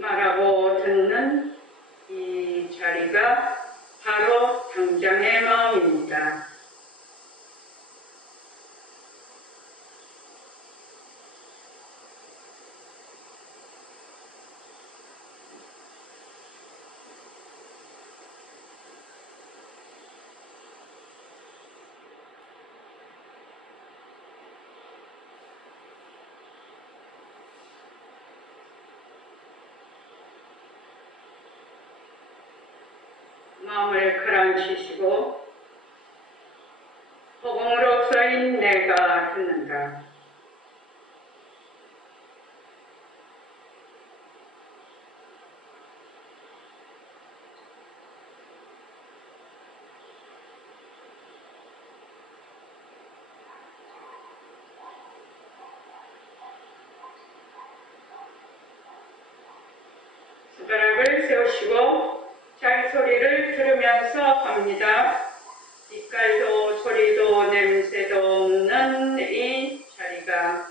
말하고 듣는 이 자리가 바로 당장의 마음입니다. 마음을 가라앉히시고 허공으로서인 내가 듣는다. 숟가락을 세우시고 자기 소리를 들으면서 갑니다. 빛깔도 소리도 냄새도 없는 이 자리가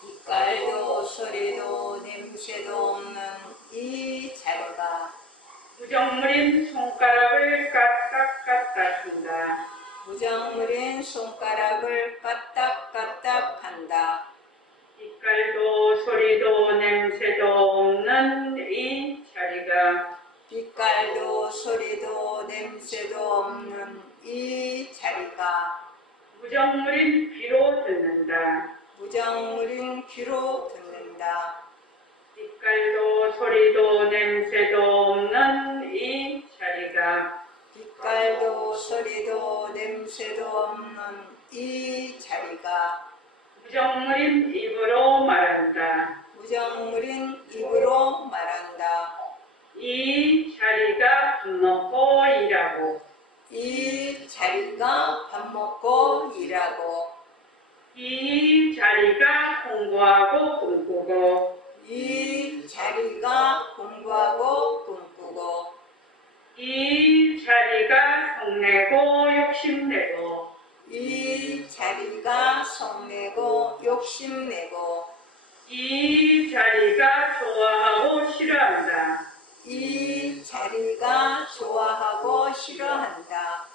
빛깔도 소리도 냄새도 없는 이 자리가 무정물인 손가락을 까딱까딱 한다. 무정물인 손가락을 까딱까딱 한다. 빛깔도 소리도 냄새도 없는 이 자리가 빛깔도 소리도 냄새도 없는 이 자리가 무정물인 귀로 듣는다. 무정물인 귀로 듣는다. 빛깔도 소리도 냄새도 없는 이 자리가 빛깔도 소리도 냄새도 없는 이 자리가 무정물인 입으로 말한다. 무정물인 입으로 말한다. 이 자리가 밥 먹고 일하고 이 자리가 밥 먹고 일하고 이 자리가 공부하고 꿈꾸고 이 자리가 공부하고 꿈꾸고 이 자리가 성내고 욕심내고 이 자리가 성내고 욕심내고 이 자리가 좋아하고 싫어한다. 이 자리가 좋아하고 싫어한다.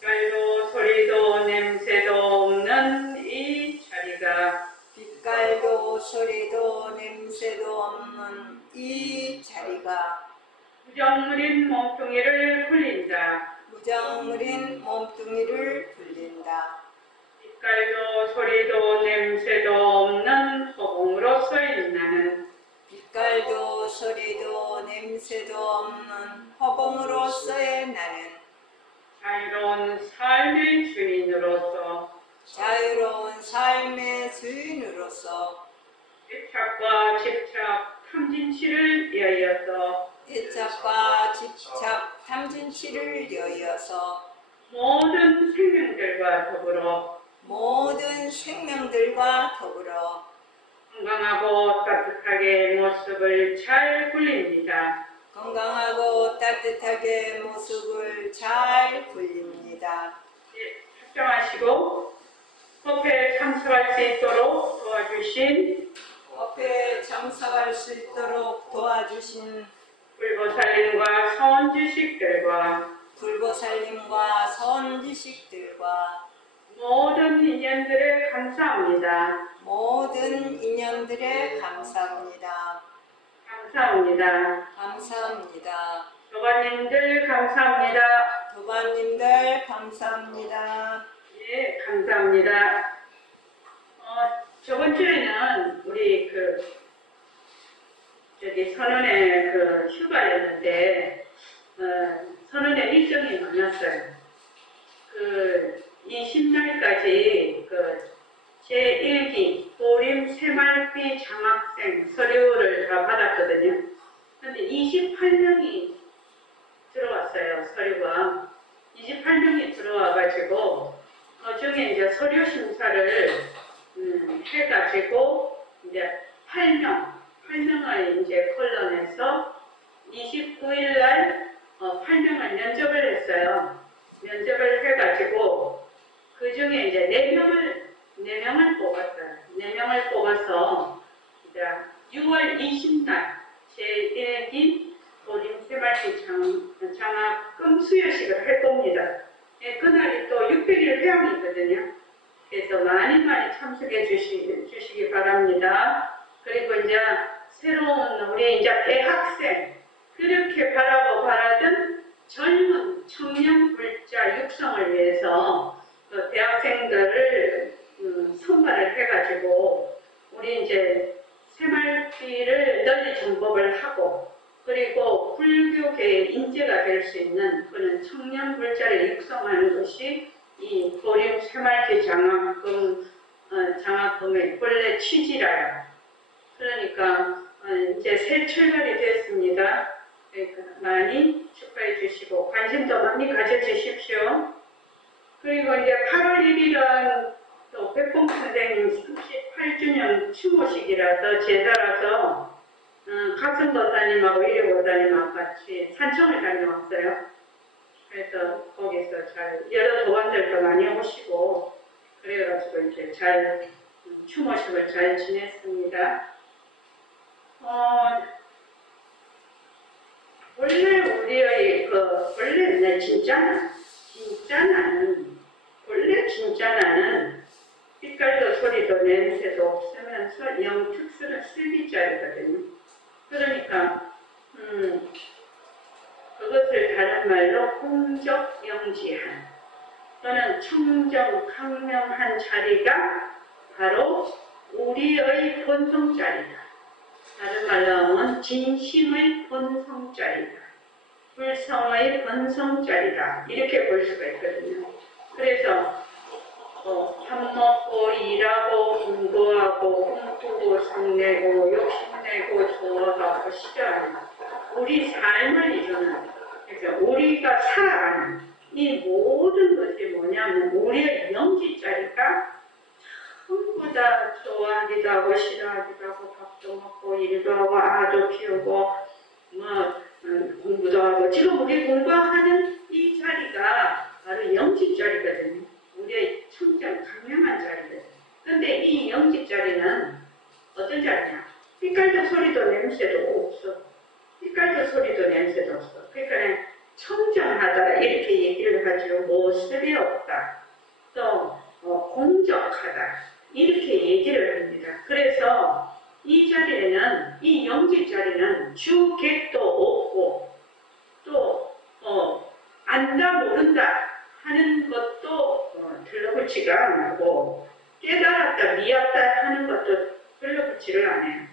빛깔도 소리도 냄새도 없는 이 자리가 빛깔도 소리도 냄새도 없는 이 자리가 무정물인 몸뚱이를 굴린다. 무정물인 몸뚱이를 굴린다. 빛깔도 소리도 냄새도 없는 허공으로서인 나는 빛깔도 소리도 냄새도 없는 허공으로서의 나는 자유로운 삶의 주인으로서 자유로운 삶의 주인으로서 애착과 집착, 탐진치를 이어서 애착과 집착, 탐진치를 여의어서 모든 생명들과 더불어 모든 생명들과 더불어 건강하고 따뜻하게 모습을 잘 굴립니다. 건강하고 따뜻하게 모습을 잘 굴립니다. 합정하시고 법회에 참석할 수 있도록 도와주신 법회에 참석할 수 있도록 도와주신 불보살님과 선지식들과 불보살님과 선지식들과 모든 인연들에 감사합니다. 모든 인연들에 감사합니다. 감사합니다. 감사합니다. 도반님들 감사합니다. 도반님들 감사합니다. 예, 감사합니다. 저번 주에는 우리 선언의 휴가였는데, 선언의 일정이 많았어요. 20날까지 제1기 보림 새말귀 장학생 서류를 다 받았거든요. 근데 28명이 들어왔어요, 서류가. 28명이 들어와가지고, 중에 이제 서류 심사를 해가지고, 이제 8명을 이제 콜론해서 29일날 8명을 면접을 했어요. 면접을 해가지고, 그 중에 이제 4명을 뽑았어요. 4명을 뽑아서, 이제 6월 20날 제1 수여식을 할 겁니다. 예, 그날이 또 600일 회양이거든요. 그래서 많이 참석해 주시기 바랍니다. 그리고 이제 새로운 우리 이제 대학생, 그렇게 바라던 젊은 청년 불자 육성을 위해서 그 대학생들을 선발을 해가지고 우리 이제 새말귀를 널리 정복을 하고, 그리고 불교계의 인재가 될 수 있는 그런 청년 불자를 육성하는 것이 이 보림 새말귀 장학금의 본래 취지라요. 그러니까 이제 새 출발이 됐습니다. 그러니까 많이 축하해 주시고 관심도 많이 가져주십시오. 그리고 이제 8월 1일은 또 백봉 선생님 38주년 추모식이라서 제자라서 각성도사님하고 일요보사님하고 같이 산청을 다녀왔어요. 그래서 거기서 잘 여러 도관들도 많이 오시고 그래가지고 이제 잘 추모식을 잘 지냈습니다. 원래 우리의 원래 진짜 나는 빛깔도 소리도 냄새도 없으면서 영특수는 슬기자리거든요. 그러니까 그것을 다른 말로 홍적영지한 또는 청정 강명한 자리가 바로 우리의 본성자리다. 다른 말로 하면 진심의 본성자리다. 불성의 본성자리다. 이렇게 볼 수가 있거든요. 그래서 밥 먹고 일하고 공부하고 꿈꾸고 성내고 욕심내고 좋아하고 싫어하는 우리 삶을 이루는, 그러니까 우리가 살아가는 이 모든 것이 뭐냐면 우리의 영지자리가 전부 다 좋아하기도 하고 싫어하기도 하고 밥도 먹고 일도 하고 아도 키우고 공부도 하고, 지금 우리 공부하는 이 자리가 바로 영지자리거든요. 우리의 청정 강명한 자리거든요. 근데 이 영지자리는 어떤 자리냐? 빛깔도 소리도 냄새도 없어. 빛깔도 소리도 냄새도 없어. 그러니까 청정하다 이렇게 얘기를 하죠. 모습이 없다. 또 공적하다 이렇게 얘기를 합니다. 그래서 이 자리에는, 이 영지 자리는 주객도 없고 또 안다 모른다 하는 것도 들러붙지가 않고 깨달았다 미웠다 하는 것도 들러붙지를 않아요.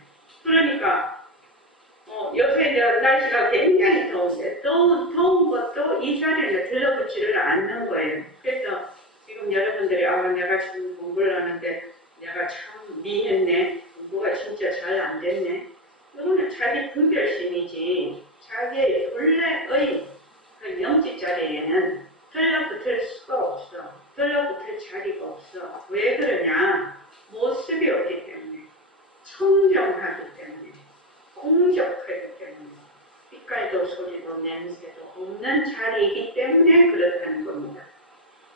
그러니까 요새 날씨가 굉장히 더운데 더운 것도 이 자리에 들러붙지를 않는 거예요. 그래서 지금 여러분들이 내가 지금 공부를 하는데 내가 참 미했네, 공부가 진짜 잘 안 됐네, 이거는 자기 분별심이지 자기의 본래의 그 영지 자리에는 들러붙을 수가 없어. 들러붙을 자리가 없어. 왜 그러냐? 모습이 없기 때문에, 청정하기 때문에, 공적하기 때문에, 빛깔도 소리도 냄새도 없는 자리이기 때문에 그렇다는 겁니다.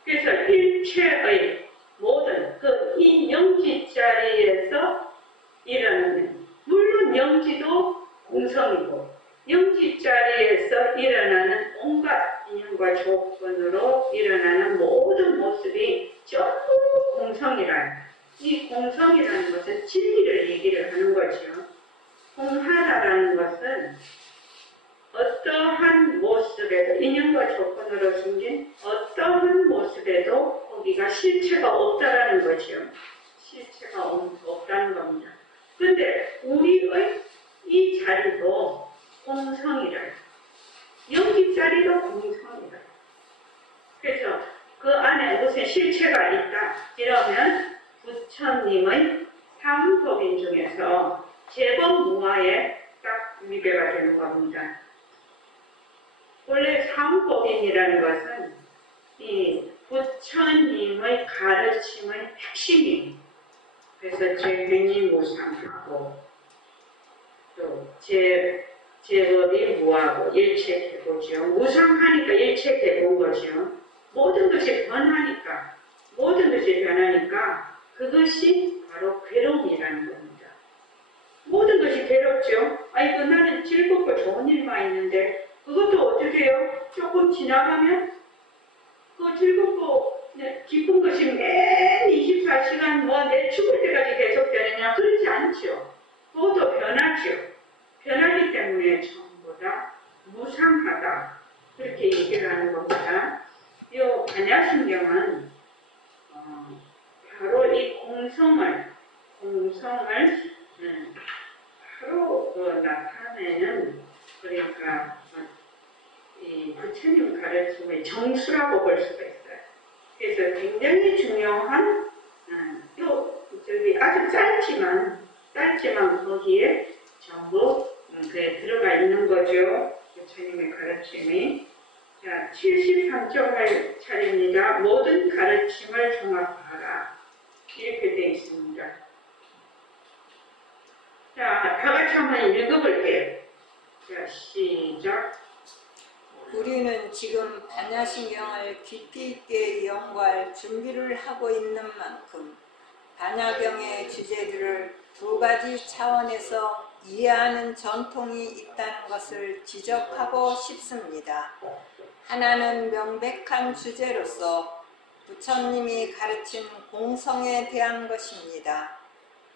그래서 일체의 모든 이 영지 자리에서 일어나는, 물론 영지도 공성이고 영지 자리에서 일어나는 온갖 인연과 조건으로 일어나는 모든 모습이 전부 공성이라는, 이 공성이라는 것은 진리를 얘기를 하는 거죠. 공하다라는 것은 어떠한 모습에도, 인연과 조건으로 생긴 어떠한 모습에도 거기가 실체가 없다라는 거죠. 실체가 없다는 겁니다. 근데 우리의 이 자리도 공성이라, 영지 자리도 공성이라. 그래서 그 안에 무슨 실체가 있다 이러면 부처님의 삼법인 중에서 재범무화에 딱 위배가 되는 겁니다. 원래 삼법인이라는 것은 이 부처님의 가르침의 핵심이에요. 그래서 재균이무상하고 또 제법이 무하고 일체개보죠. 무상하니까 일체개보인 거죠. 모든 것이 변하니까, 모든 것이 변하니까 그것이 바로 괴로움이라는 겁니다. 모든 것이 괴롭죠. 아이고 나는 즐겁고 좋은 일만 있는데 그 그것도 어떻게 해요? 조금 지나가면 그 즐겁고 기쁜 것이 맨 24시간 내 죽을 때까지 계속 되느냐? 그렇지 않죠. 그것도 변하죠. 변하기 때문에 전부 다 무상하다. 그렇게 얘기를 하는 겁니다. 이 반야신경은 바로 이 공성을 바로 나타내는, 그러니까 이 부처님 가르침의 정수라고 볼 수가 있어요. 그래서 굉장히 중요한 아주 짧지만 거기에 전부 그에 들어가 있는 거죠. 부처님의 가르침이. 자, 73쪽 차례입니다. 모든 가르침을 종합하라. 이렇게 되어 있습니다. 자, 다 같이 한번 읽어볼게요. 자, 시작. 우리는 지금 반야신경을 깊이 있게 연구할 준비를 하고 있는 만큼 반야경의 주제들을 두 가지 차원에서 이해하는 전통이 있다는 것을 지적하고 싶습니다. 하나는 명백한 주제로서 부처님이 가르친 공성에 대한 것입니다.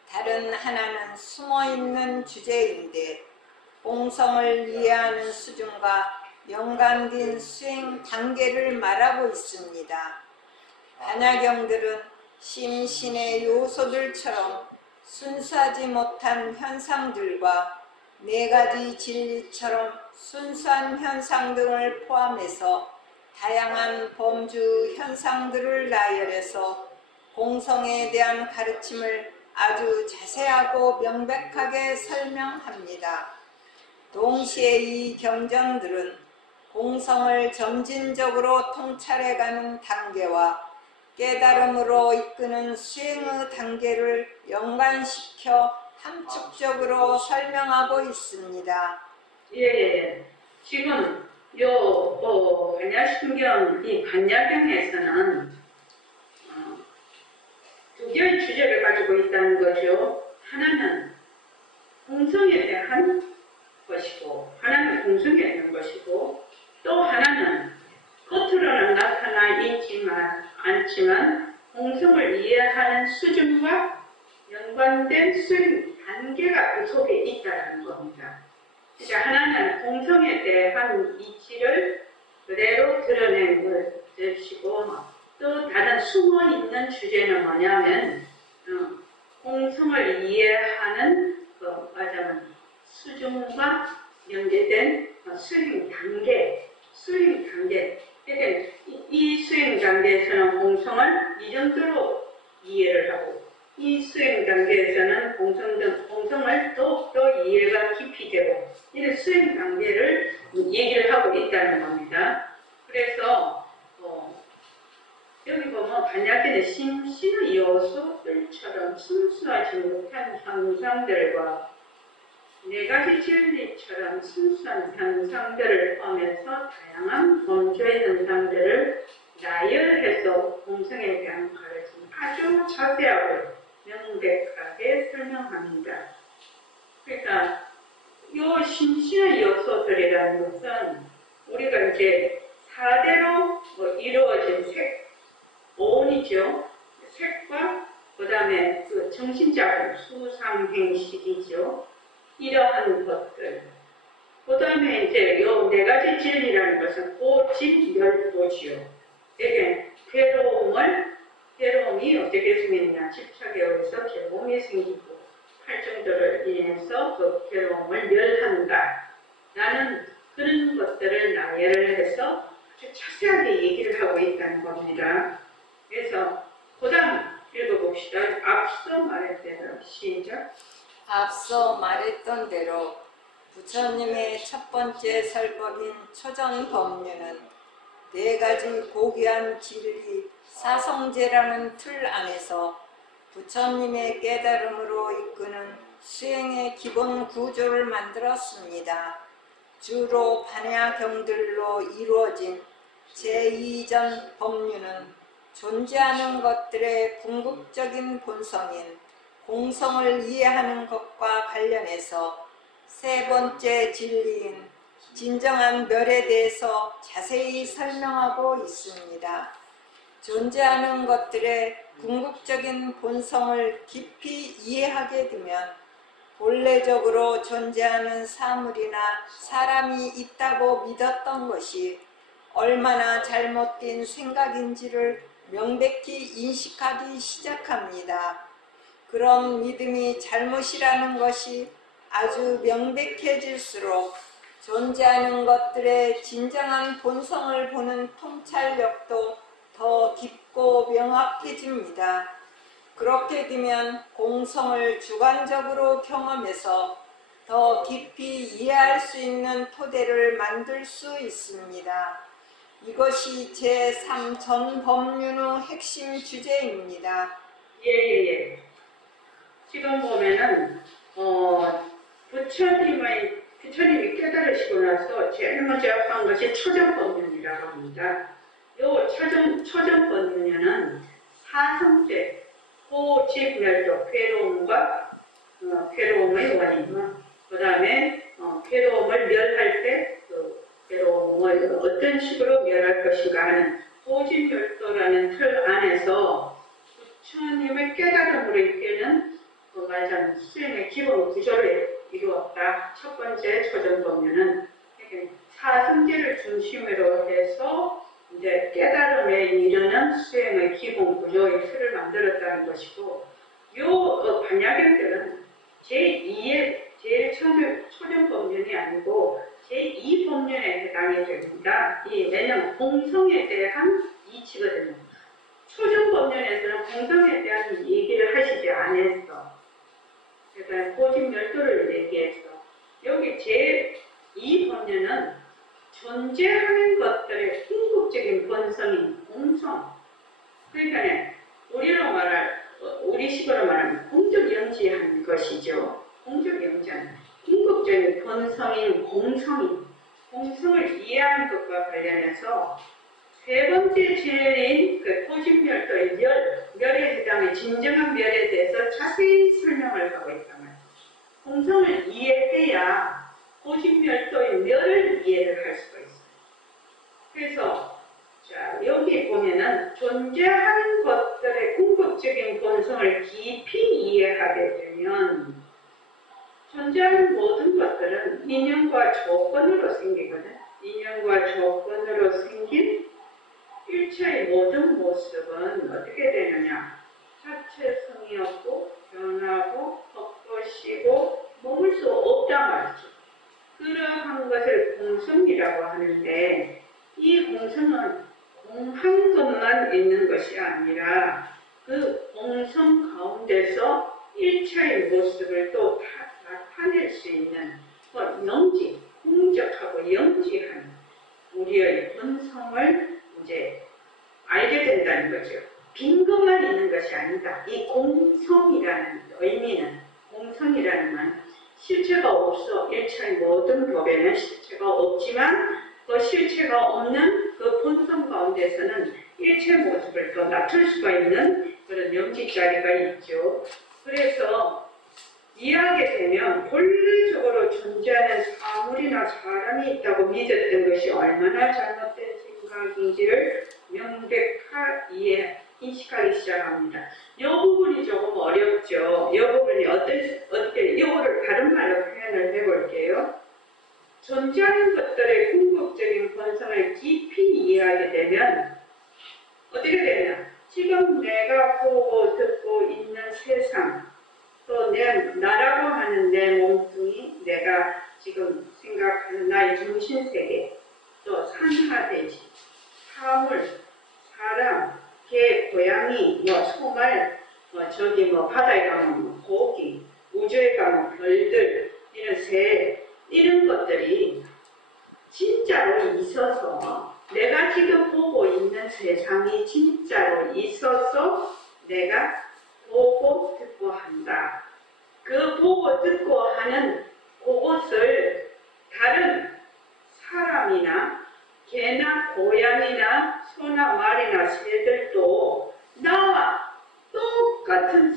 다른 하나는 숨어있는 주제인데 공성을 이해하는 수준과 연관된 수행 단계를 말하고 있습니다. 반야경들은 심신의 요소들처럼 순수하지 못한 현상들과 네 가지 진리처럼 순수한 현상들을 포함해서 다양한 범주 현상들을 나열해서 공성에 대한 가르침을 아주 자세하고 명백하게 설명합니다. 동시에 이 경전들은 공성을 점진적으로 통찰해가는 단계와 깨달음으로 이끄는 수행의 단계를 연관시켜 함축적으로 설명하고 있습니다. 예. 지금 반야신경, 이 반야경에서는 두 개의 주제를 가지고 있다는 거죠. 하나는 공성에 대한 것이고, 하나는 공성에 있는 것이고, 또 하나는 겉으로는 나타나 있지만 않지만 공성을 이해하는 수준과 연관된 수행 단계가 그 속에 있다는 겁니다. 그러니까 하나는 공성에 대한 이치를 그대로 드러낸 것이고, 또 다른 숨어있는 주제는 뭐냐면 공성을 이해하는 말하자면 수준과 연계된 수행 단계. 그러니까 이 수행 단계에서는 공성을 이 정도로 이해를 하고, 이 수행 단계에서는 공성을 더욱더 이해가 깊이 되고, 이런 수행 단계를 얘기를 하고 있다는 겁니다. 그래서 여기 보면 반야경의 심신의 요소들처럼 순수하지 못한 현상들과 네 가지 진리처럼 순수한 현상들을 포함해서 다양한 범주의 현상들을 나열해서 공성에 대한 가르침 아주 자세하고 명백하게 설명합니다. 그러니까 이 심신의 요소들이라는 것은 우리가 이제 4대로 이루어진 오온이죠. 색과 그 다음에 그 정신작용, 수상행식이죠. 이러한 것들. 그 다음에 이제 요 네 가지 진리라는 것은 고진멸도지요. 이게 괴로움이 어떻게 생기느냐. 집착에 의해서 괴로움이 생기고, 팔정도를 인해서 그 괴로움을 멸한다. 라는 그런 것들을 나열을 해서 아주 자세하게 얘기를 하고 있다는 겁니다. 그래서 그 다음 읽어봅시다. 앞서 말했대로 시작. 앞서 말했던 대로 부처님의 첫 번째 설법인 초전 법륜은 네 가지 고귀한 진리 사성제라는 틀 안에서 부처님의 깨달음으로 이끄는 수행의 기본 구조를 만들었습니다. 주로 반야경들로 이루어진 제2전 법륜은 존재하는 것들의 궁극적인 본성인 공성을 이해하는 것과 관련해서 세 번째 진리인 진정한 멸에 대해서 자세히 설명하고 있습니다. 존재하는 것들의 궁극적인 본성을 깊이 이해하게 되면 본래적으로 존재하는 사물이나 사람이 있다고 믿었던 것이 얼마나 잘못된 생각인지를 명백히 인식하기 시작합니다. 그런 믿음이 잘못이라는 것이 아주 명백해질수록 존재하는 것들의 진정한 본성을 보는 통찰력도 더 깊고 명확해집니다. 그렇게 되면 공성을 주관적으로 경험해서 더 깊이 이해할 수 있는 토대를 만들 수 있습니다. 이것이 제3 전법륜의 핵심 주제입니다. 예. 지금 보면은 부처님이 깨달으시고 나서 제일 먼저 한 것이 초정법륜이라고 합니다. 요 초정법륜은 사성제, 호집멸도, 괴로움의 원인, 그 다음에 괴로움을 멸할 때 괴로움을 어떤 식으로 멸할 것인가 하는 호집멸도라는 틀 안에서 부처님의 깨달음으로 이끄는 말하자면 수행의 기본 구조를 이루었다. 첫 번째 초정법륜은 사성제를 중심으로 해서 이제 깨달음에 이르는 수행의 기본 구조의 틀을 만들었다는 것이고, 요 반야경들은 제일 초정법륜이 아니고 제2법륜에 해당이 됩니다. 왜냐하면 공성에 대한 이치거든요. 초정법륜에서는 공성에 대한 얘기를 하시지 않았어. 그래서 호집멸도를 얘기해서 여기 제2법륜은 존재하는 것들의 궁극적인 본성인 공성, 그러니까 우리식으로 말하면 공적영지한 것이죠. 공적영지한 궁극적인 본성인 공성을 이해하는 것과 관련해서 세 번째 진리인 호집멸도의 멸에 해당의 진정한 멸에 대해서 자세히 설명을 하고 있단 말이에요. 공성을 이해해야 호집멸도의 멸을 이해를 할 수가 있어요. 그래서 여기 보면은 존재하는 것들의 궁극적인 본성을 깊이 이해하게 되면 존재하는 모든 것들은 인연과 조건으로 생기거든. 인연과 조건으로 생긴 일체의 모든 모습은 어떻게 되느냐? 자체성이 없고 변하고 헛것이고 머물 수 없단 말이죠. 그러한 것을 공성이라고 하는데, 이 공성은 공한 것만 있는 것이 아니라 그 공성 가운데서 일체의 모습을 또 나타낼 수 있는 영지, 공적하고 영지한 우리의 본성을 이제 알게 된다는 거죠. 빈 것만 있는 것이 아니다. 이 공성이라는 의미는, 공성이라는 건 실체가 없어. 일체의 모든 법에는 실체가 없지만 그 실체가 없는 그 본성 가운데서는 일체 모습을 또 나타낼 수가 있는 그런 영지자리가 있죠. 그래서 이해하게 되면 본래적으로 존재하는 사물이나 사람이 있다고 믿었던 것이 얼마나 잘못된 생각인지를 명백하게 인식하기 시작합니다. 이 부분이 조금 어렵죠. 이 부분이 어떻게 이거를 다른 말로 표현을 해볼게요. 존재하는 것들의 궁극적인 본성을 깊이 이해하게 되면 어떻게 되냐? 지금 내가 보고 듣고 있는 세상, 또 나라고 하는 내 몸뚱이, 내가 지금 생각하는 나의 정신세계, 또 산하대지, 사물, 사람, 개, 고양이, 소말, 바다에 가면 고기, 우주에 가면 별들, 이런 새, 이런 것들이 진짜로 있어서 내가 지금 보고 있는 세상이 진짜로 있어서 내가 보고 듣고 한다. 그 보고 듣고 하는 그것을 다른 사람이나 개나 고양이나 소나 말이나 새들도 나와 똑같은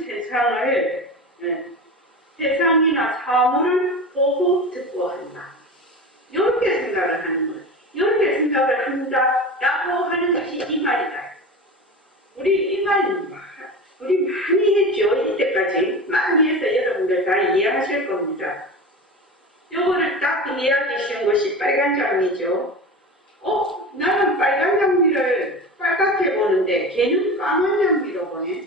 세상이나 사물을 보고 듣고 한다. 이렇게 가지 많이 해서 여러분들 다 이해하실 겁니다. 요거를 딱 이해하기 쉬운 것이 빨간 장미죠. 나는 빨간 장미를 빨갛게 보는데 걔는 까만 장미로 보네.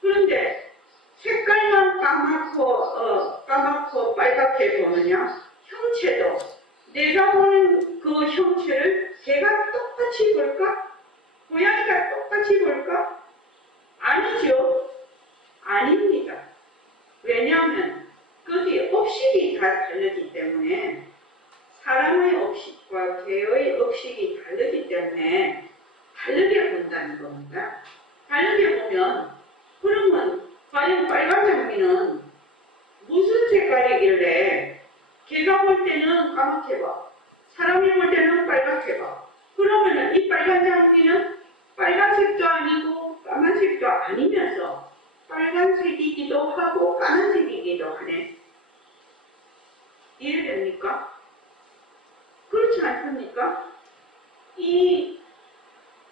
그런데 색깔만 까맣고 빨갛게 보느냐? 형체도 내가 보는 그 형체를 개가 똑같이 볼까? 고양이가 똑같이 볼까? 아니죠. 아닙니다. 왜냐하면 거기 업식이 다 다르기 때문에 사람의 업식과 개의 업식이 다르기 때문에 다르게 본다는 겁니다. 다르게 보면 그러면 과연 빨간 장미는 무슨 색깔이길래 개가 볼 때는 까맣게 봐. 사람이 볼 때는 빨갛게 봐. 그러면은 이 빨간 장미는 빨간색도 아니고 까만색도 아니면서 빨간색이기도 하고 까만색이기도 하네. 이해됩니까? 그렇지 않습니까? 이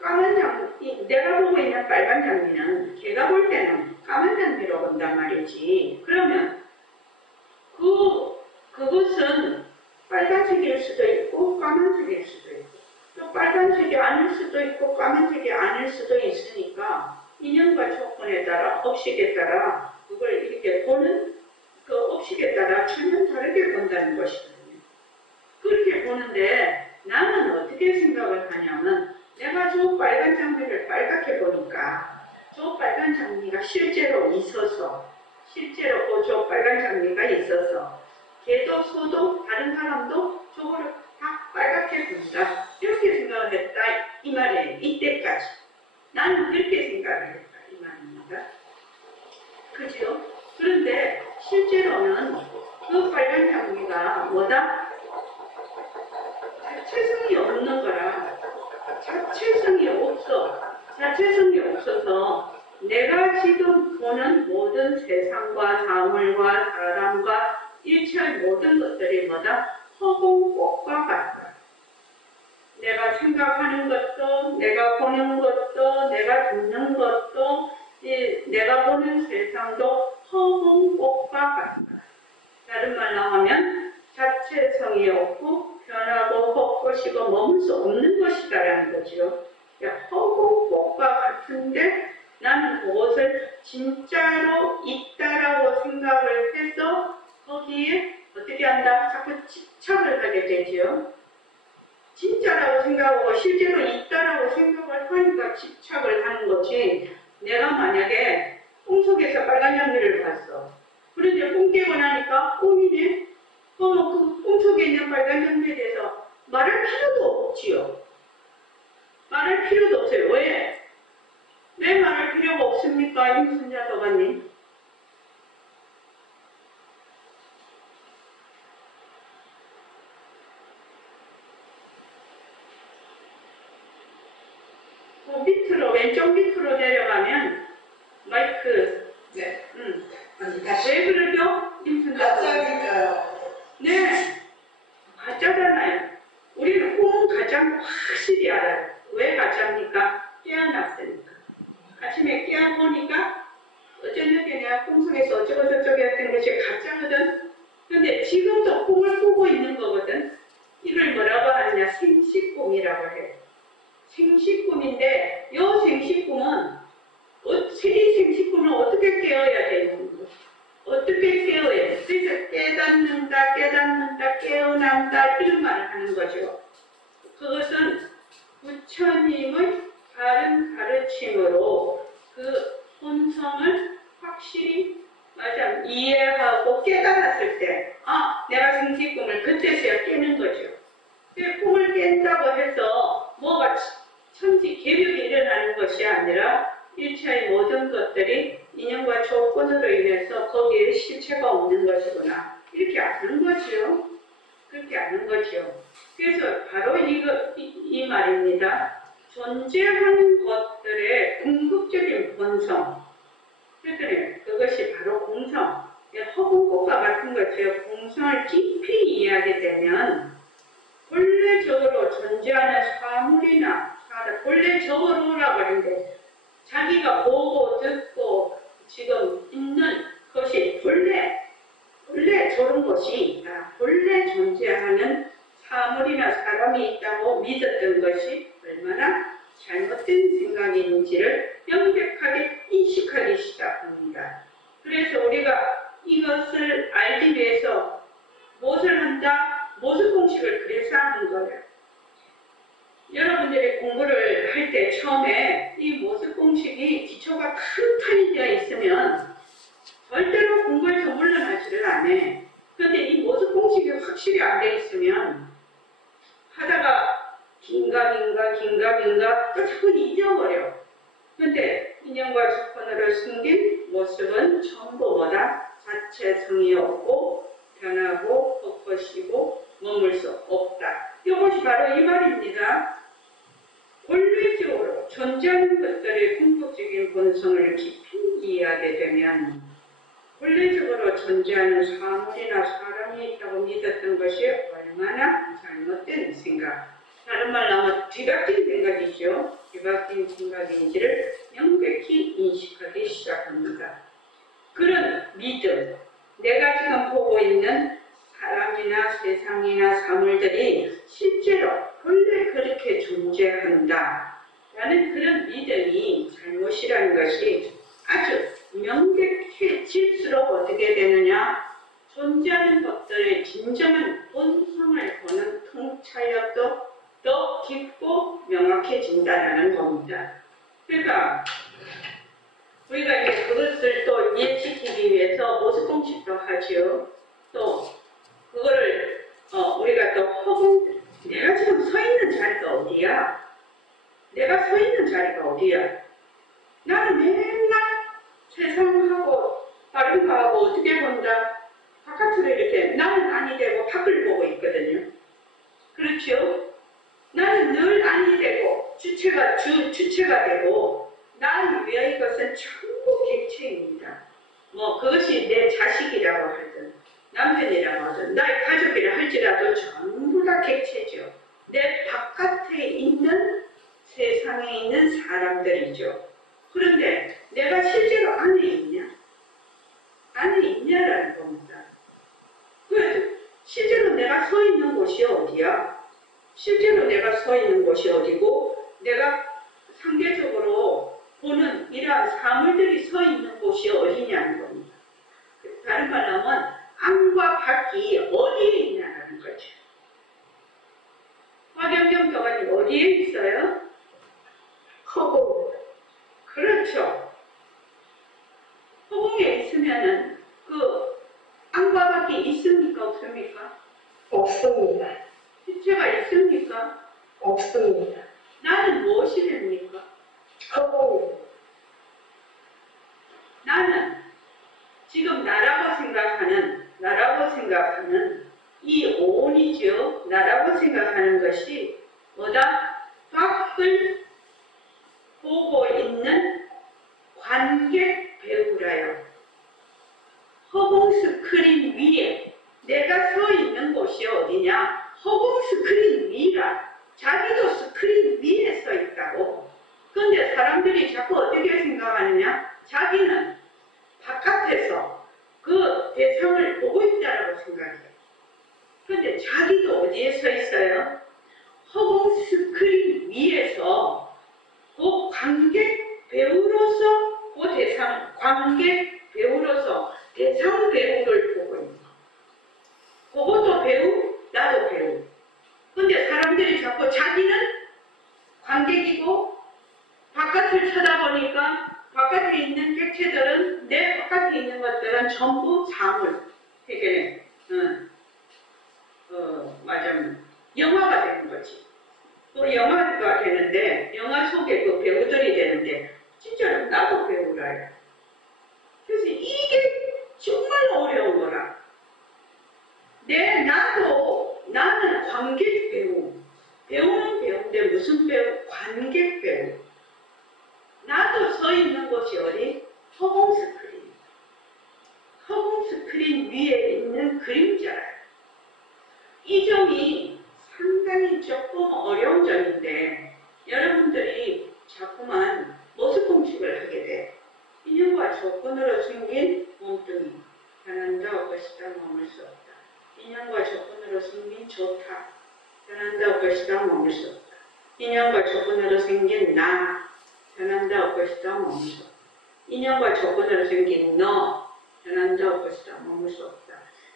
까만 장미, 내가 보고 있는 빨간 장미는 걔가 볼 때는 까만 장미로 본단 말이지. 그러면 그것은 빨간색일 수도 있고 까만색일 수도 있고 또 빨간색이 아닐 수도 있고 까만색이 아닐 수도 있으니까 인연과 조건에 따라 업식에 따라 그걸 이렇게 보는 그 업식에 따라 전혀 다르게 본다는 것이거든요. 그렇게 보는데 나는 어떻게 생각을 하냐면 내가 저 빨간 장미를 빨갛게 보니까 저 빨간 장미가 실제로 있어서 실제로 저 빨간 장미가 있어서 개도 소도 다른 사람도 저거를 다 빨갛게 본다. 이렇게 생각을 했다. 이 말이에요. 이때까지. 나는 그렇게 생각을 했다. 이 말입니다. 그죠? 그런데 실제로는 그 빨간 장미가 뭐다? 자체성이 없는 거라. 자체성이 없어. 자체성이 없어서 내가 지금 보는 모든 세상과 사물과 사람과 일체의 모든 것들이 뭐다? 허공꽃과 같다. 내가 생각하는 것도, 내가 보는 것도, 내가 듣는 것도, 내가 보는 세상도 허공꽃과 같다. 다른 말로 하면 자체성이 없고 변하고 헛것이고 머물 수 없는 것이다라는 거죠. 허공꽃과 같은데 나는 그것을 진짜로 있다라고 생각을 해서 거기에 어떻게 한다? 자꾸 집착을 하게 되죠. 진짜라고 생각하고 실제로 있다라고 생각을 하니까 집착을 하는 거지. 내가 만약에 꿈속에서 빨간 장미를 봤어. 그런데 꿈 깨고 나니까 꿈이네. 그 꿈속에 있는 빨간 장미에 대해서 말할 필요도 없지요. 말할 필요도 없어요. 왜? 왜 말할 필요가 없습니까? 임순자 도가님. 밑으로, 왼쪽 밑으로 내려가면 마이크. 네. 왜 그러죠? 임순자 도가님. 가짜니까요. 네. 가짜잖아요. 우리는 꿈은 가짜인 거 확실히 알아요. 왜 가짜입니까? 깨어났으니까. 아침에 깨어보니까 어쩌냐게 내가 꿈속에서 어쩌고저쩌고 했던 것이 가짜거든. 근데 지금도 꿈을 꾸고 있는 거거든. 이걸 뭐라고 하느냐? 생시꿈이라고 해. 생시꿈인데 이 생시꿈은 이 생시꿈은 어떻게 깨어야 되는 거야? 어떻게 깨어야 돼? 그래서 깨닫는다, 깨어난다 이런 말을 하는 거죠. 그것은 부처님의 다른 가르침으로 그 본성을 확실히 이해하고 깨달았을 때 내가 생시꿈을 그때서야 깨는 거죠. 꿈을 깬다고 해서 뭐가 천지개벽이 일어나는 것이 아니라 일체의 모든 것들이 인연과 조건으로 인해서 거기에 실체가 없는 것이구나. 이렇게 아는 거죠. 그렇게 아는 거죠. 그래서 바로 이 말입니다. 존재하는 것들의 궁극적인 본성. 그것이 바로 공성. 허공꽃과 같은 거죠. 공성을 깊이 이해하게 되면 본래적으로 존재하는 사물이나 본래적으로라고 하는데 자기가 보고 듣고 지금 있는 것이 본래 저런 것이 있다. 본래 존재하는 사물이나 사람이 있다고 믿었던 것이 얼마나 잘못된 생각인지를 명백하게 인식하기 시작합니다. 그래서 우리가 이것을 알기 위해서 무엇을 한다? 모습 공식을 그래서 하는 거예요. 여러분들이 공부를 할 때 처음에 이 모습 공식이 기초가 탄탄히 되어 있으면 절대로 공부에서 물러나지를 않아. 그런데 이 모습 공식이 확실히 안 돼 있으면 하다가 긴가민가 또 자꾸 잊어버려. 그런데 인연과 조건으로 숨긴 모습은 전부보다 자체성이 없고 변하고 헛것이고 머물 수 없다. 이것이 바로 이 말입니다. 본래적으로 존재하는 것들의 궁극적인 본성을 깊이 이해하게 되면 본래적으로 존재하는 사물이나 사람이 있다고 믿었던 것이 얼마나 잘못된 생각, 다른 말로 하면 뒤바뀐 생각이죠. 뒤바뀐 생각인지를 명백히 인식하기 시작합니다. 그런 믿음, 내가 지금 보고 있는 사람이나 세상이나 사물들이 실제로 본래 그렇게 존재한다 라는 그런 믿음이 잘못이라는 것이 아주 명백해질수록 어떻게 되느냐, 존재하는 것들의 진정한 본성을 보는 통찰력도 더 깊고 명확해진다는 겁니다. 그러니까 우리가 이제 그것을 또 이해시키기 위해서 모습 공식도 하죠. 또 그거를 우리가 또 내가 지금 서 있는 자리가 어디야? 내가 서 있는 자리가 어디야? 나는 맨날 세상하고 다른 거하고 어떻게 본다? 바깥으로 이렇게 나는 아니 되고 밖을 보고 있거든요. 그렇죠? 나는 늘 아니 되고 주체가 되고 나를 위해 이것은 전부 객체입니다. 그것이 내 자식이라고 하든 남편이라고 하든 나의 가족이라 할지라도 전부 다 객체죠. 내 바깥에 있는 세상에 있는 사람들이죠. 그런데 내가 실제로 안에 있냐? 안에 있냐라는 겁니다. 실제로 내가 서 있는 곳이 어디야? 실제로 내가 서 있는 곳이 어디고 내가 상대적으로 보는 이러한 사물들이 서 있는 곳이 어디냐는 겁니다. 다른 말로 하면 안과 밖이 어디에 있냐는 거죠. 화경경 교관님 어디에 있어요? 허공. 그렇죠. 허공에 있으면은 그 안과 밖이 있습니까? 없습니까? 없습니다. 실체가 있습니까? 없습니다. 나는 무엇이 됩니까? 허공입니다. 나는 지금 나라고 생각하는 이 오온이죠. 나라고 생각하는 것이 뭐다? 밖을 보고 있는 관객 배우라요. 허공 스크린 위에 내가 서 있는 곳이 어디냐? 허공 스크린 위라. 자기도 스크린 위에 서 있다고. 그런데 사람들이 자꾸 어떻게 생각하느냐? 자기는 바깥에서 그 대상을 보고 있다라고 생각해요. 그런데 자기도 어디에 서 있어요? 허공 스크린 위에서 그 관객 배우로서 그 관객 배우로서 대상 배우를 보고 있는 거. 그것도 배우, 나도 배우. 근데 사람들이 자꾸 자기는 관객이고 바깥을 쳐다보니까 바깥에 있는 객체들은 내 바깥에 있는 것들은 전부 사물. 이게 맞아. 영화가 되는 거지. 또 영화가 되는데 영화 속에 그 배우들이 되는데 진짜로 나도 배우라요. 그래서 이게 정말 어려운 거라. 나는 관객 배우. 배우는 배우인데 무슨 배우? 관객 배우. 나도 서 있는 곳이 어디? 허공 스크린. 허공 스크린 위에 있는 그림자라요. 이 점이 상당히 조금 어려운 점인데 여러분들이 자꾸만 모습 공식을 하게 돼. 인연과 조건으로 생긴 몸뚱이. 변한다 것이다 머물 수 없다. 인연과 조건으로 생긴 좋다. 변한다 것이다 머물 수 없다. 인연과 조건으로 생긴 나. 변한다 것이다 머물 수 없다. 인연과 조건으로 생긴 너. 변한다 것이다 머물 수 없다.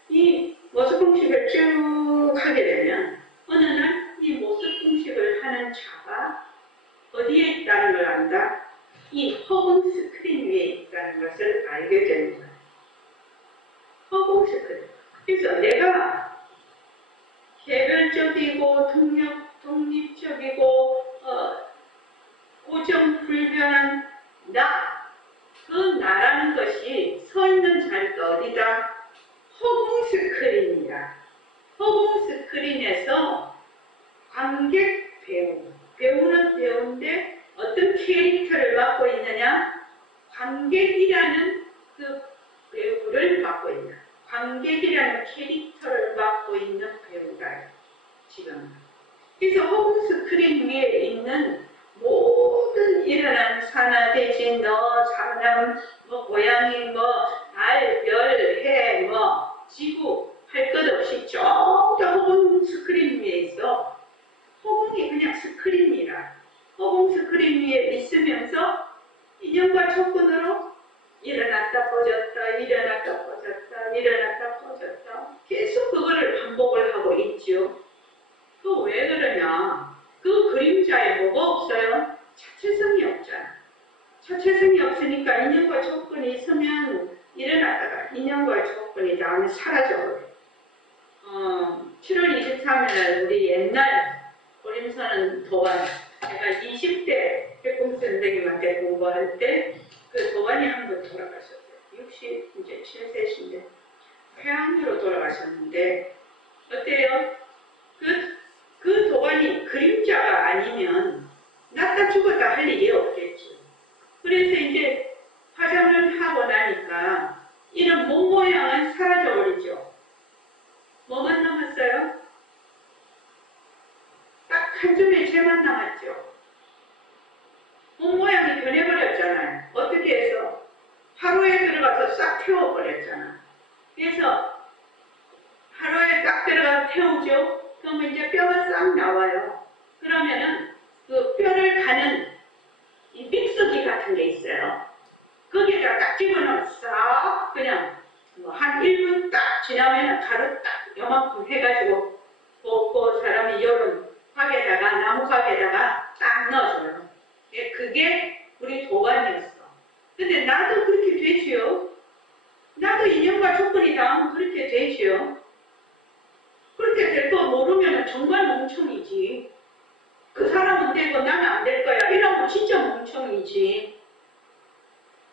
이 모습 공식을 쭉 하게 되면 어느 날 이 모습 공식을 하는 자가 어디에 있다는 걸 안다? 이 허공 스크린 위에 있다는 것을 알게 되는 거예요. 허공 스크린. 그래서 내가 개별적이고 독립적이고 고정 불변한 나, 그 나라는 것이 서 있는 자리가 어디다? 허공 스크린이다. 허공 스크린에서 관객 배우, 배우는 배우인데 어떤 캐릭터를 맡고 있느냐? 관객이라는 그 배우를 맡고 있는, 관객이라는 캐릭터를 맡고 있는 배우가 지금. 그래서 허공 스크린 위에 있는 모든 일어난 산하, 대진, 너, 사람, 뭐 고양이, 뭐 달, 별, 해, 뭐 지구 할 것 없이 쭉 다 허공 스크린 위에 있어. 허공이 그냥 스크린이라. 허공 스크린 위에 있으면서 인연과 조건으로 일어났다 꺼졌다, 일어났다 꺼졌다, 일어났다 꺼졌다. 계속 그거를 반복을 하고 있죠. 그 왜 그러냐? 그 그림자에 뭐가 없어요? 자체성이 없잖아. 자체성이 없으니까 인연과 조건이 있으면 일어났다가 인연과 조건이 다음에 사라져버려. 7월 23일 우리 옛날 고림선은 도반, 제가 20대 백공 선생님한테 공부할 때 그 도반이 한 분 돌아가셨어요. 67세신데 폐암으로 돌아가셨는데 어때요? 그 도반이 그림자가 아니면 낫다 죽었다 할 일이 없겠죠. 그래서 이제 화장을 하고 나니까 이런 몸 모양은 사라져버리죠. 뭐만 남았어요? 딱 한 줌의 채만 남았죠. 몸 모양이 변해버렸잖아요. 어떻게 해서? 하루에 들어가서 싹 태워버렸잖아. 그래서 하루에 딱 들어가서 태우죠. 그러면 이제 뼈가 싹 나와요. 그러면은 그 뼈를 가는 이 믹서기 같은 게 있어요. 거기에다 딱 집어넣으면 싹 그냥 뭐 한 1분 딱 지나면 가루 딱 요만큼 해가지고 그 사람이 요런 가게다가 나무 가게다가 딱 넣어줘요. 그게 우리 도관이었어. 근데 나도 그렇게 되지요. 나도 인연과 조건이 닿으면 그렇게 되지요. 그렇게 될 거 모르면 정말 멍청이지. 그 사람은 되고 나는 안 될 거야. 이러면 진짜 멍청이지.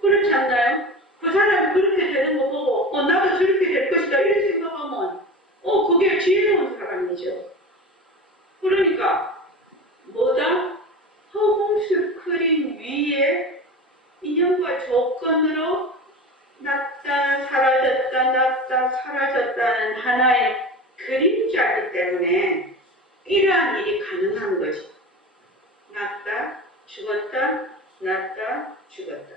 그렇지 않나요? 그 사람이 그렇게 되는 거 보고 나도 저렇게 될 것이다 이런 생각하면 그게 지혜로운 사람이죠. 그러니까 뭐다? 허공 스크린 위에 인연과 조건으로 났다 사라졌다 났다 사라졌다는 하나의 그림자이기 때문에 이러한 일이 가능한 것이. 났다 죽었다 났다 죽었다.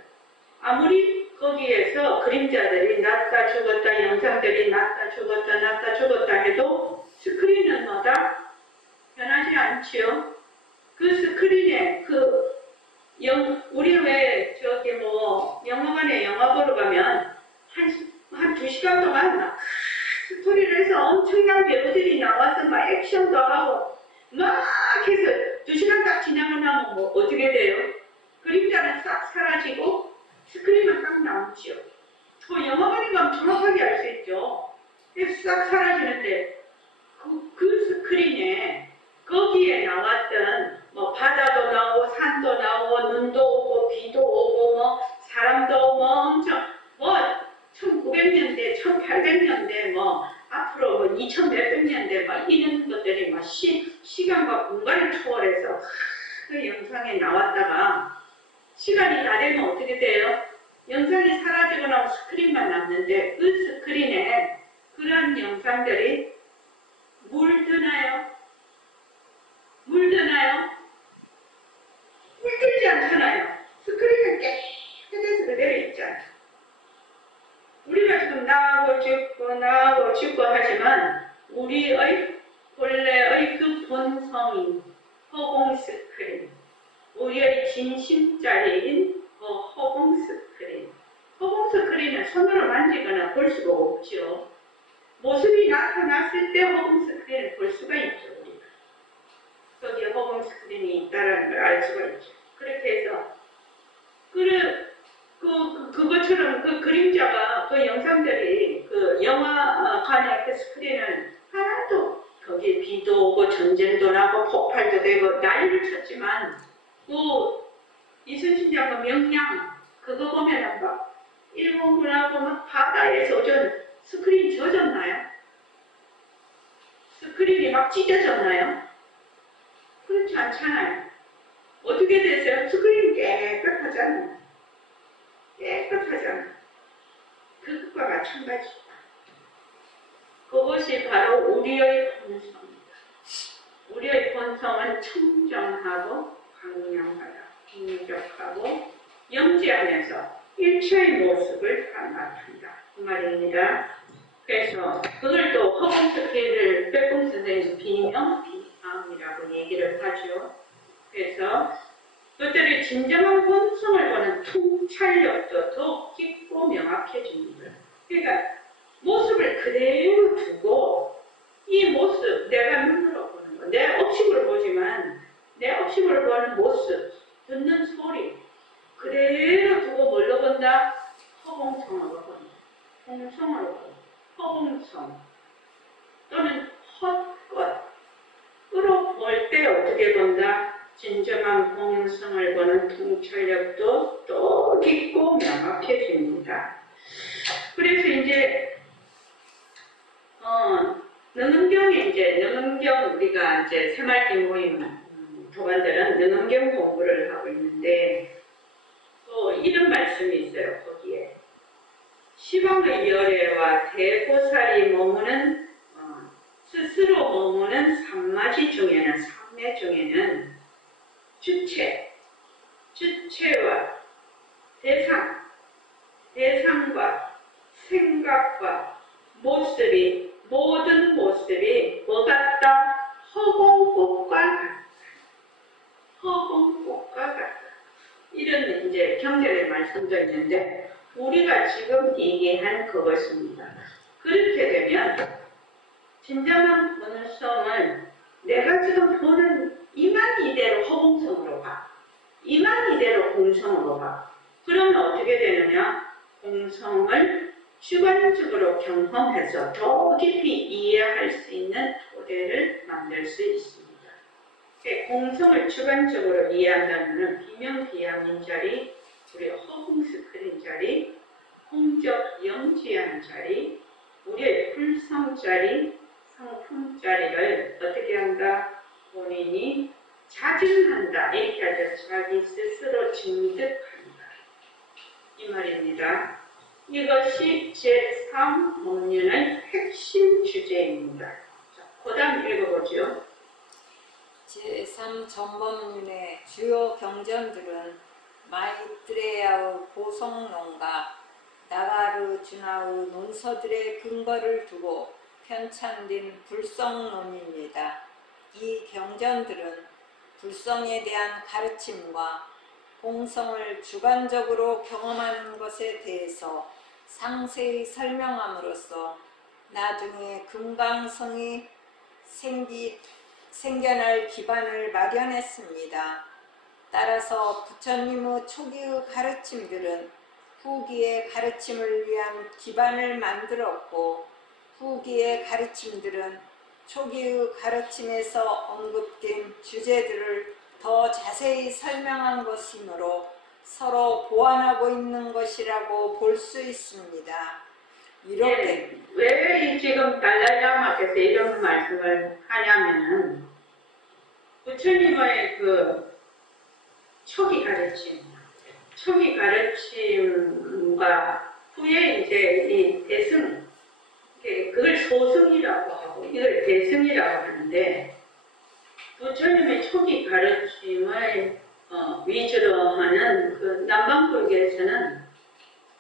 아무리 거기에서 그림자들이 났다 죽었다 영상들이 났다 죽었다 났다 죽었다 해도 스크린은 뭐다? 변하지 않지요. 그 스크린에 우리 왜 저기 뭐 영화관에 영화 보러 가면 한 2시간 동안 막 스토리를 해서 엄청난 배우들이 나와서 막 액션도 하고 막 해서 2시간 딱 지나고 나면 뭐 어떻게 돼요? 그림자는 싹 사라지고 스크린만 딱 남죠. 영화관에 가면 정확하게 알 수 있죠. 싹 사라지는데 그 스크린에 거기에 나왔던 뭐 바다도 나오고 산도 나오고 눈도 오고 비도 오고 뭐 사람도 뭐 엄청 뭐 1900년대 1800년대 뭐 앞으로 뭐 2000몇백 년대 막 이런 것들이 막 시간과 공간을 초월해서 그 영상에 나왔다가 시간이 다 되면 어떻게 돼요? 영상이 사라지고 나면 스크린만 남는데 그 스크린에 그런 영상들이 물드나요? 물드나요? 물들지 않잖아요. 스크린은 깨끗해서 그대로 있잖아요. 본래의 그 본성인 허공 스크린, 우리의 진심자리인 그 허공 스크린. 허공 스크린은 손으로 만지거나 볼 수가 없죠. 모습이 나타났을 때 허공 스크린을 볼 수가 있죠. 우리가. 거기에 허공 스크린이 있다는 걸 알 수가 있죠. 그렇게 해서 그것처럼 그 그림자가 그 영상들이 그 영화관의 그 스크린은 하나도 거기에 비도 오고 전쟁도 나고 폭발도 되고 난리를 쳤지만 또 이순신 장군 명량 그거 보면은 막 일본군하고 막 바다에서 스크린이 젖었나요? 스크린이 막 찢어졌나요? 그렇지 않잖아요. 어떻게 됐어요? 스크린이 깨끗하잖아요. 깨끗하잖아요. 그것과 마찬가지. 그것이 바로 우리의 본성입니다. 우리의 본성은 청정하고 광명하다, 공격하고 영지하면서 일체의 모습을 다 나타낸다. 그 말입니다. 그래서 그걸 또 허공 스크린을 빼꼼 선생님은 비명비암이라고 얘기를 하죠. 그래서 그들의 진정한 본성을 보는 통찰력도 더 깊고 명확해집니다. 그러니까 모습을 그대로 두고 이 모습, 내가 눈으로 보는 거, 내 업식으로 보지만 내 업식으로 보는 모습, 듣는 소리 그대로 두고 뭘로 본다? 허공성으로 본다. 공성으로 본다. 허공성 또는 헛것으로 볼 때 어떻게 본다? 진정한 공성을 보는 통찰력도 또 깊고 명확해집니다. 그래서 이제 능엄경 우리가 이제 새말기 모임 도반들은 능엄경 공부를 하고 있는데 또 이런 말씀이 있어요. 거기에 시방의 열애와 대고살이 머무는 스스로 머무는 삼매 중에는 주체와 대상과 생각과 모든 모습이 뭐 같다? 허공꽃과 같다. 이런 이제 경전의 말씀도 있는데 우리가 지금 얘기한 그것입니다. 그렇게 되면 진정한 본성을 내가 지금 보는 이만 이대로 허공성으로 봐. 이만 이대로 공성으로 봐. 그러면 어떻게 되느냐? 공성을 주관적으로 경험해서 더 깊이 이해할 수 있는 토대를 만들 수 있습니다. 공성을 주관적으로 이해한다면 비명비암인 자리, 우리 허공 스크린 자리, 공적 영지한 자리, 우리의 불성 자리, 성품 자리를 어떻게 한다? 본인이 자증한다. 이렇게 하죠. 자기 스스로 증득한다. 이 말입니다. 이것이 제3법륜의 핵심 주제입니다. 자, 그 다음 읽어보죠. 제3전법륜의 주요 경전들은 마이트레야의 보성론과 나가르주나의 논서들의 근거를 두고 편찬된 불성론입니다. 이 경전들은 불성에 대한 가르침과 공성을 주관적으로 경험하는 것에 대해서 상세히 설명함으로써 나중에 금강성이 생겨날 기반을 마련했습니다. 따라서 부처님의 초기의 가르침들은 후기의 가르침을 위한 기반을 만들었고 후기의 가르침들은 초기의 가르침에서 언급된 주제들을 더 자세히 설명한 것이므로 서로 보완하고 있는 것이라고 볼 수 있습니다. 이렇게 왜 지금 달라이라마께서 이런 말씀을 하냐면은 부처님의 그 초기 가르침과 후에 이제 이 대승, 그걸 소승이라고 하고 이걸 대승이라고 하는데 부처님의 초기 가르침을 위주로 하는 그 남방불교에서는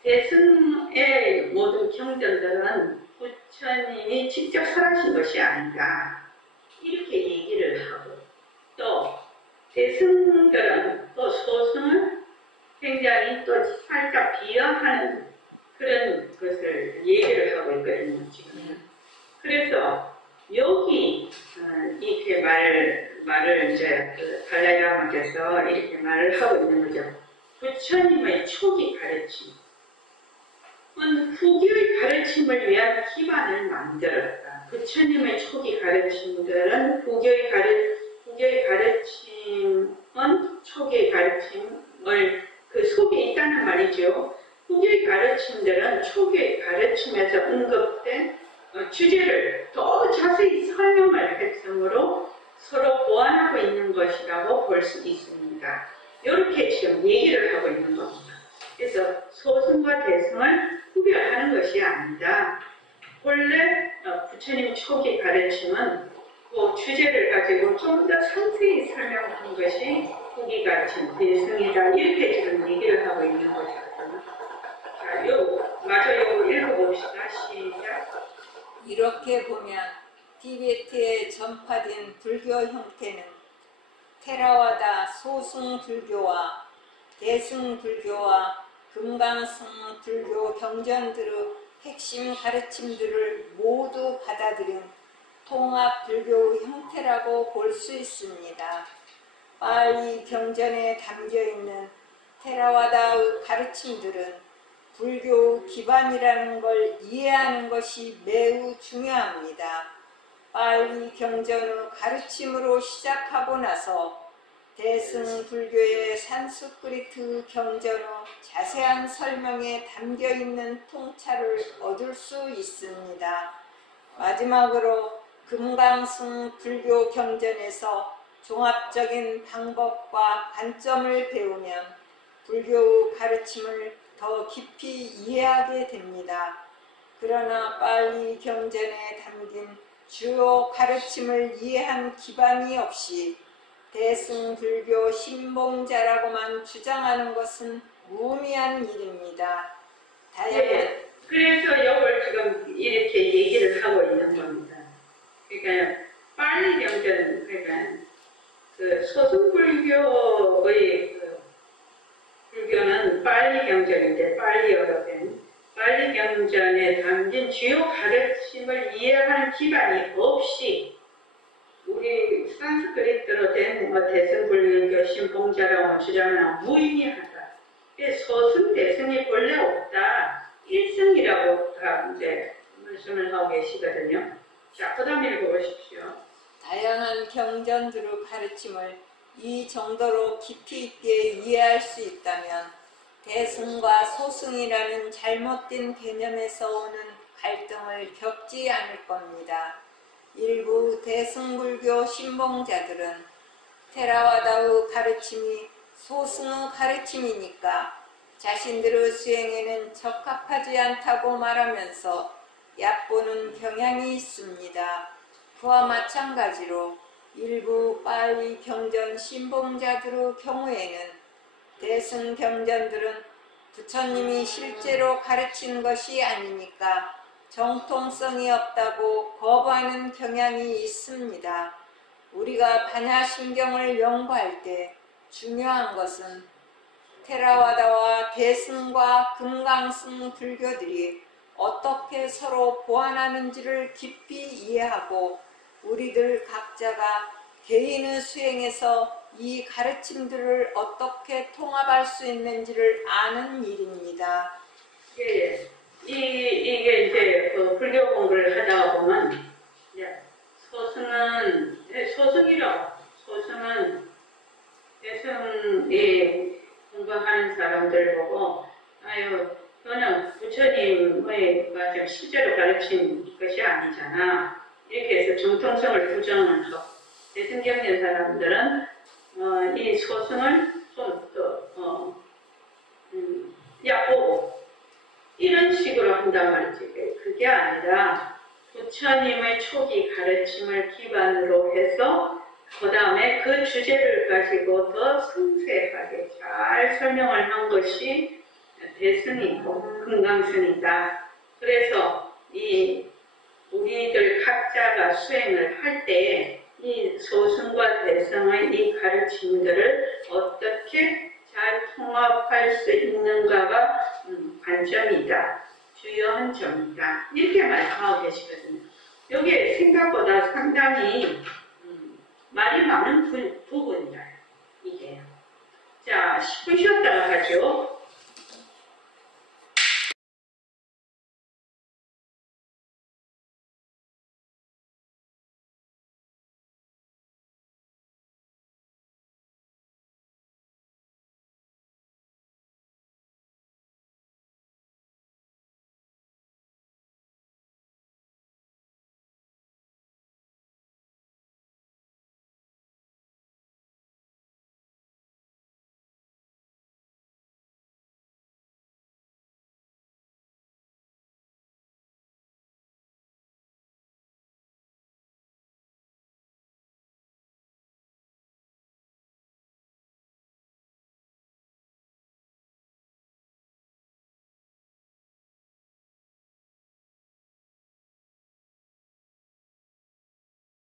대승의 모든 경전들은 부처님이 직접 설하신 것이 아니다. 이렇게 얘기를 하고 또 대승들은 또 소승을 굉장히 또 살짝 비하하는 그런 것을 얘기를 하고 있거든요, 지금. 그래서 여기 이렇게 말을 이제 그 달라이라마께서 이렇게 말을 하고 있는 거죠. 부처님의 초기 가르침. 후기의 가르침을 위한 기반을 만들었다. 부처님의 초기 가르침들은 후기의 가르침은 초기의 가르침을 그 속에 있다는 말이죠. 후기의 가르침들은 초기의 가르침에서 언급된 주제를 더 자세히 설명을 했으므로 서로 보완하고 있는 것이라고 볼 수 있습니다. 이렇게 지금 얘기를 하고 있는 겁니다. 그래서 소승과 대승을 구별하는 것이 아니다. 원래 부처님 초기 가르침은 그 주제를 가지고 좀 더 상세히 설명한 것이 후기 가르침, 대승이다. 이렇게 지금 얘기를 하고 있는 것이거든요. 자, 마저 읽어봅시다. 시작. 이렇게 보면 티베트에 전파된 불교 형태는 테라와다 소승 불교와 대승 불교와 금강승 불교 경전들의 핵심 가르침들을 모두 받아들인 통합 불교 형태라고 볼 수 있습니다. 빨리 경전에 담겨 있는 테라와다의 가르침들은 불교 기반이라는 걸 이해하는 것이 매우 중요합니다. 빨리 경전의 가르침으로 시작하고 나서 대승 불교의 산스크리트 경전의 자세한 설명에 담겨 있는 통찰을 얻을 수 있습니다. 마지막으로 금강승 불교 경전에서 종합적인 방법과 관점을 배우면 불교 가르침을 더 깊이 이해하게 됩니다. 그러나 빨리 경전에 담긴 주요 가르침을 이해한 기반이 없이 대승 불교 신봉자라고만 주장하는 것은 무의미한 일입니다. 네, 그래서 이걸 지금 이렇게 얘기를 하고 있는 겁니다. 그러니까 빨리 경전, 그러니까 그 소승불교의 불교는 빨리 경전인데 빨리어로 된 빨리 경전에 담긴 주요 가르침을 이해하는 기반이 없이 우리 산스크리트로 된 대승불교 신봉자라고 주장하는 무의미하다. 소승 대승이 본래 없다. 일승이라고 다 이제 말씀을 하고 계시거든요. 자, 그 다음 읽어보십시오. 다양한 경전들의 가르침을 이 정도로 깊이 있게 이해할 수 있다면 대승과 소승이라는 잘못된 개념에서 오는 갈등을 겪지 않을 겁니다. 일부 대승불교 신봉자들은 테라와다의 가르침이 소승의 가르침이니까 자신들의 수행에는 적합하지 않다고 말하면서 얕보는 경향이 있습니다. 그와 마찬가지로 일부 빨리 경전 신봉자들의 경우에는 대승 경전들은 부처님이 실제로 가르친 것이 아니니까 정통성이 없다고 거부하는 경향이 있습니다. 우리가 반야심경을 연구할 때 중요한 것은 테라와다와 대승과 금강승 불교들이 어떻게 서로 보완하는지를 깊이 이해하고 우리들 각자가 개인의 수행에서 이 가르침들을 어떻게 통합할 수 있는지를 아는 일입니다. 예, 이게 이제 그 불교 공부를 하다 보면 소승은 대승이 공부하는 사람들 보고 너는 부처님의 좀 실제로 가르친 것이 아니잖아. 이렇게 해서 정통성을 부정을 하고 대승경전 사람들은 이 소승을 좀 더 얕보고 이런 식으로 한단 말이지. 그게 아니라 부처님의 초기 가르침을 기반으로 해서 그 다음에 그 주제를 가지고 더 상세하게 잘 설명을 한 것이 대승이고 금강승이다. 그래서 이 우리들 각자가 수행을 할 때 성과 대성의 이 가르침들을 어떻게 잘 통합할 수 있는가가 관점이다. 주요한 점이다. 이렇게 말씀하고 계시거든요. 이게 생각보다 상당히 말이 많은 부분이다. 이게. 자, 10분 쉬었다가 하죠.